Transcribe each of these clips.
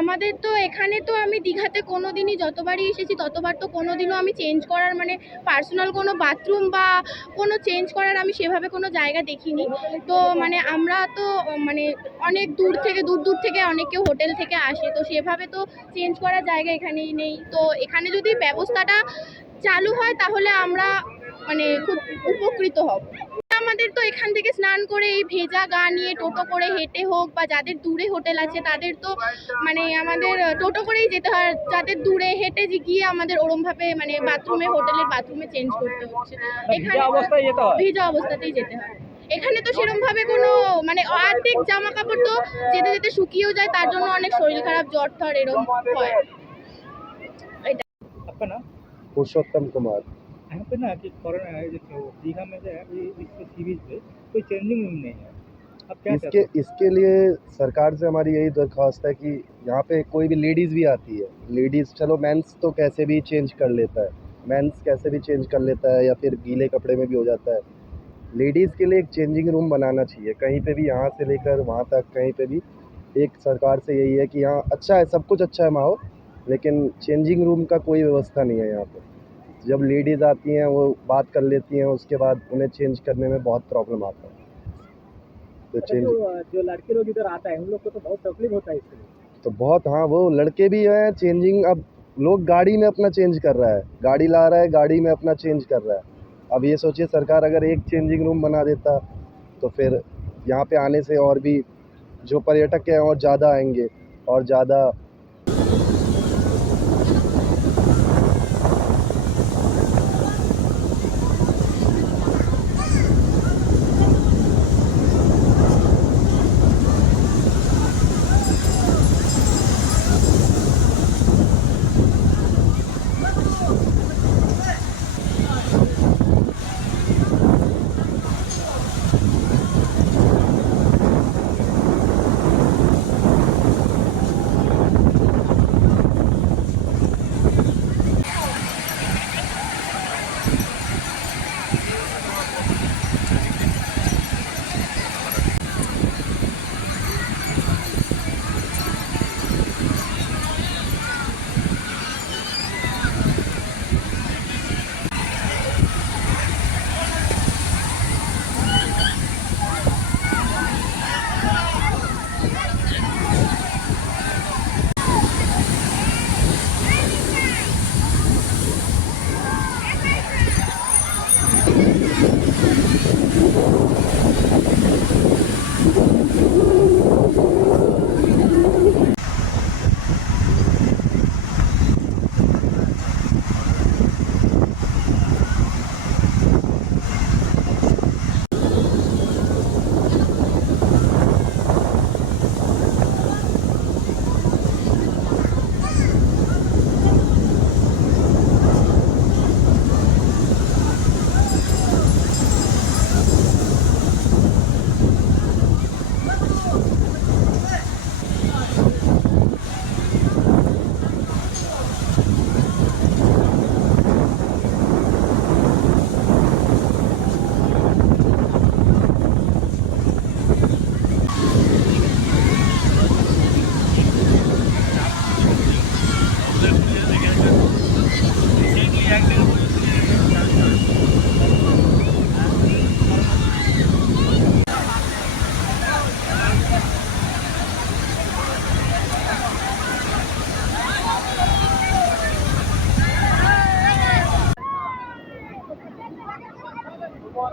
আমাদের তো এখানে তো আমি দীঘাতে কোনোদিনই যতবারই এসেছি ততবার তো কোনোদিনও আমি চেঞ্জ করার মানে পার্সোনাল কোনো বাথরুম বা কোনো চেঞ্জ করার আমি সেভাবে কোনো জায়গা দেখিনি। তো মানে আমরা তো মানে অনেক দূর থেকে দূর দূর থেকে অনেকে হোটেল থেকে আসে, তো সেভাবে তো চেঞ্জ করার জায়গা এখানেই নেই। তো এখানে যদি ব্যবস্থাটা চালু হয় তাহলে আমরা মানে খুব উপকৃত হব। আমাদের তো এখান থেকে স্নান করে এই ভেজা গা নিয়ে টোটো করে হেঁটে হোক বা যাদের দূরে হোটেল আছে তাদের তো মানে আমাদের টোটো করেই যেতে হয়, যাদের দূরে হেঁটে গিয়ে আমাদের ওরমভাবে মানে বাথরুমে হোটেলের বাথরুমে চেঞ্জ করতে হচ্ছে। এখানে ভেজা অবস্থাতেই যেতে হয়। এখানে তো সেরকম ভাবে কোনো মানে অর্ধেক জামা কাপড় তো যেতে যেতে শুকিয়েও যায়, তার জন্য অনেক শরীর খারাপ জ্বর ঠর এরকম হয়। पुरुषोत्तम कुमार। यहाँ पे ना कि कोरोना है जो दीघा में जो है इसके सी बीच पे कोई चेंजिंग रूम नहीं है। अब क्या इसके लिए सरकार से हमारी यही दरख्वास्त है कि यहाँ पे कोई भी लेडीज़ भी आती है, लेडीज़ चलो मेंस तो कैसे भी चेंज कर लेता है, मेंस कैसे भी चेंज कर लेता है या फिर गीले कपड़े में भी हो जाता है। लेडीज़ के लिए एक चेंजिंग रूम बनाना चाहिए कहीं पे भी, यहाँ से लेकर वहाँ तक कहीं पे भी। एक सरकार से यही है कि यहाँ अच्छा है, सब कुछ अच्छा है माहौल, लेकिन चेंजिंग रूम का कोई व्यवस्था नहीं है यहाँ पे। जब लेडीज़ आती हैं वो बात कर लेती हैं, उसके बाद उन्हें चेंज करने में बहुत प्रॉब्लम आता है। तो चेंज जो लड़के लोग इधर आता है उन लोग को तो बहुत तकलीफ होता है इसके लिए। तो बहुत, हाँ वो लड़के भी हैं चेंजिंग, अब लोग गाड़ी में अपना चेंज कर रहा है, गाड़ी ला रहा है गाड़ी में अपना चेंज कर रहा है। अब ये सोचिए सरकार अगर एक चेंजिंग रूम बना देता तो फिर यहाँ पे आने से और भी जो पर्यटक हैं और ज़्यादा आएंगे और ज़्यादा।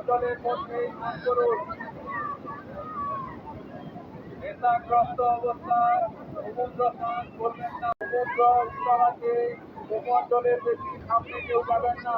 দলের মধ্যে আন্দোলন নেশাগ্রস্ত অবস্থায় সমুদ্র স্নান করবেন না, সমুদ্র উত্তরাতে ভূমণ্ডলের বেশি সামনে কেউ যাবেন না।